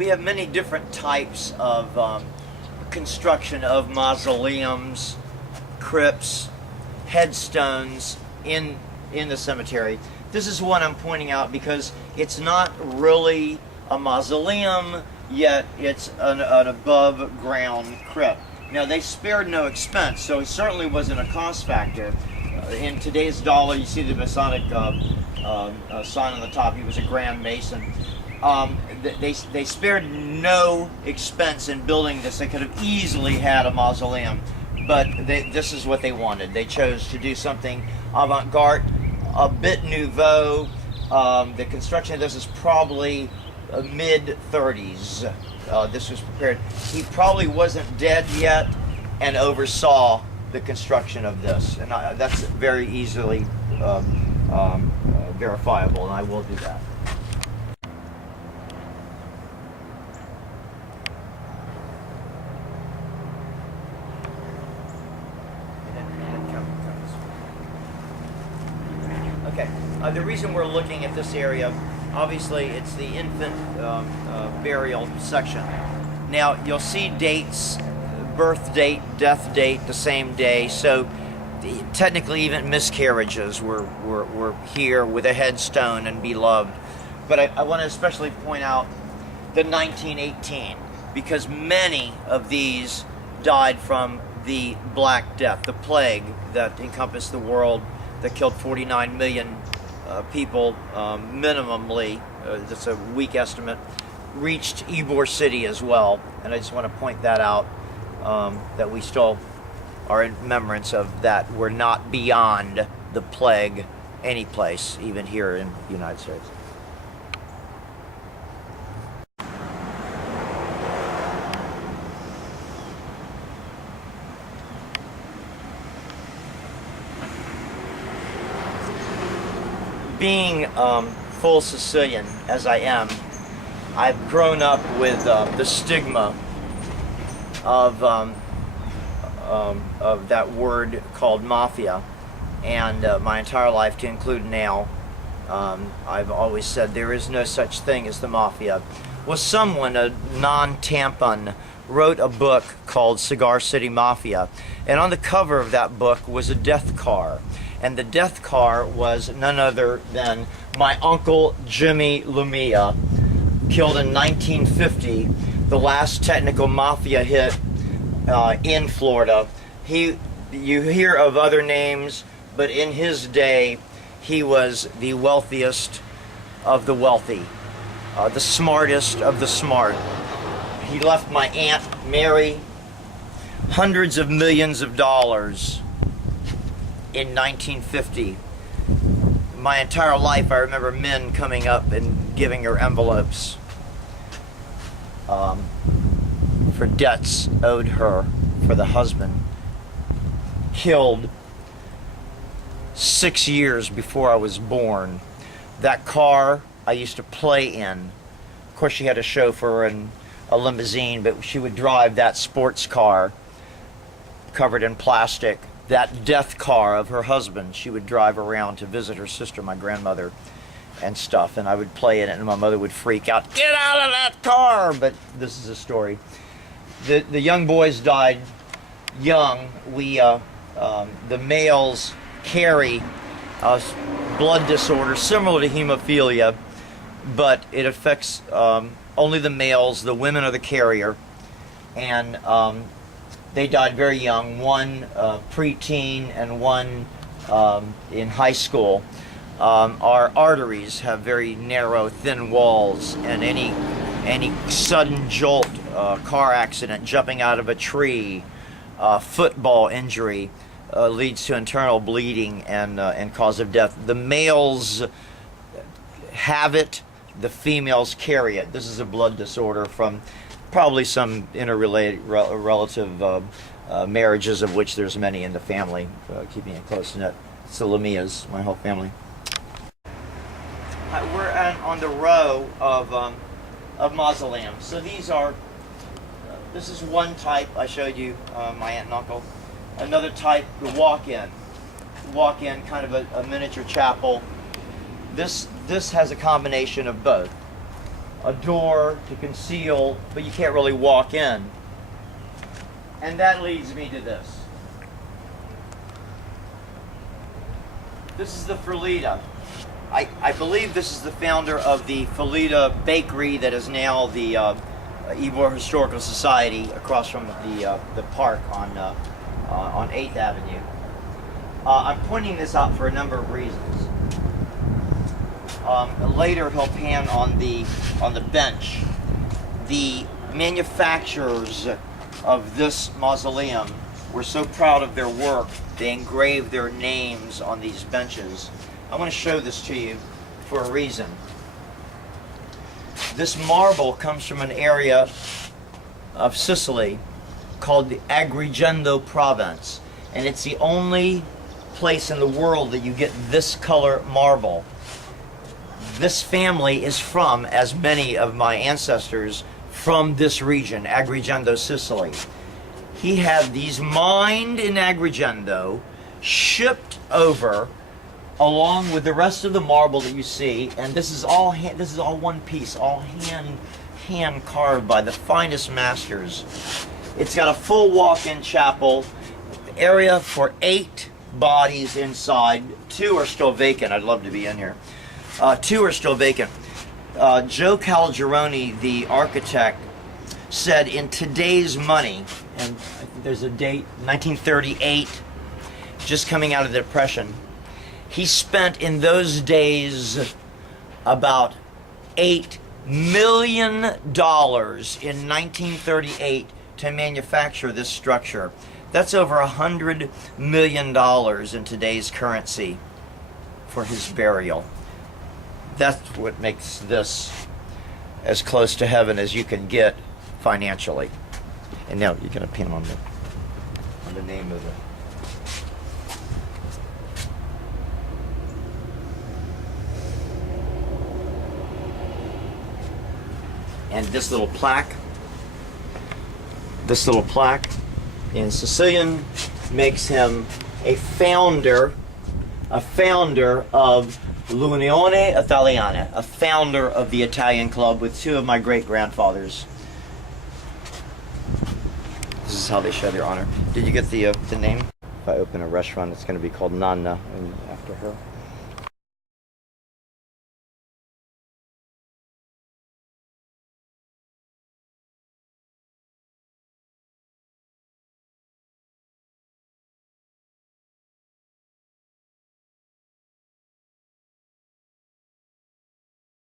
We have many different types of construction of mausoleums, crypts, headstones in the cemetery. This is one I'm pointing out because it's not really a mausoleum, yet it's an above ground crypt. Now, they spared no expense, so it certainly wasn't a cost factor. In today's dollar, you see the Masonic sign on the top. He was a Grand Mason. They spared no expense in building this. They could have easily had a mausoleum, but this is what they wanted. They chose to do something avant-garde, a bit nouveau. The construction of this is probably mid-30s. This was prepared. He probably wasn't dead yet and oversaw the construction of this, and that's very easily verifiable, and I will do that. Okay, the reason we're looking at this area, obviously it's the infant burial section. Now you'll see dates, birth date, death date the same day, so technically even miscarriages were here with a headstone and beloved. But I want to especially point out the 1918, because many of these died from the Black Death, the plague that encompassed the world, that killed 49 million people minimally. That's a weak estimate. Reached Ybor City as well, and I just want to point that out, that we still are in remembrance of that. We're not beyond the plague any place, even here in the United States. Being full Sicilian, as I am, I've grown up with the stigma of that word called mafia, and my entire life, to include now, I've always said there is no such thing as the mafia. Well, someone, a non-tampon, wrote a book called Cigar City Mafia, and on the cover of that book was a death car. And the death car was none other than my uncle Jimmy Lumia, killed in 1950, the last technical mafia hit in Florida. You hear of other names, but in his day, he was the wealthiest of the wealthy, the smartest of the smart. He left my Aunt Mary hundreds of millions of dollars in 1950. My entire life I remember men coming up and giving her envelopes for debts owed her for the husband, killed 6 years before I was born. That car I used to play in. Of course, she had a chauffeur and a limousine, but she would drive that sports car covered in plastic. That death car of her husband, she would drive around to visit her sister, my grandmother, and stuff, and I would play in it, and my mother would freak out, "Get out of that car!" But this is a story. The young boys died young. The males carry a blood disorder similar to hemophilia, but it affects only the males. The women are the carrier, and they died very young, one preteen and one in high school. Our arteries have very narrow, thin walls, and any sudden jolt, car accident, jumping out of a tree, football injury leads to internal bleeding and cause of death. The males have it, the females carry it. This is a blood disorder from probably some interrelated relative marriages, of which there's many in the family, keeping it close knit. It's the Lumias, my whole family. We're on the row of mausoleums. So these are, this is one type I showed you, my aunt and uncle. Another type, the walk-in. Walk-in, kind of a miniature chapel. This has a combination of both. a door to conceal, but you can't really walk in. And that leads me to this. This is the Ferlita. I believe this is the founder of the Ferlita Bakery that is now the Ybor Historical Society across from the park on 8th Avenue. I'm pointing this out for a number of reasons. Later he'll pan on the bench. The manufacturers of this mausoleum were so proud of their work, they engraved their names on these benches. I want to show this to you for a reason. This marble comes from an area of Sicily called the Agrigento province, and it's the only place in the world that you get this color marble. This family is from, as many of my ancestors, from this region, Agrigento, Sicily. He had these mined in Agrigento, shipped over along with the rest of the marble that you see, and this is all one piece, all hand carved by the finest masters. It's got a full walk-in chapel, area for 8 bodies inside. 2 are still vacant. I'd love to be in here. 2 are still vacant. Joe Calgeroni, the architect, said in today's money, and I think there's a date, 1938, just coming out of the Depression, he spent in those days about $8 million in 1938 to manufacture this structure. That's over $100 million in today's currency for his burial. That's what makes this as close to heaven as you can get financially. And now you're going to pin on the name of it. And this little plaque in Sicilian makes him a founder of l'Unione Italiana, a founder of the Italian club with 2 of my great-grandfathers. This is how they show their honor. Did you get the name? If I open a restaurant, it's going to be called Nonna after her.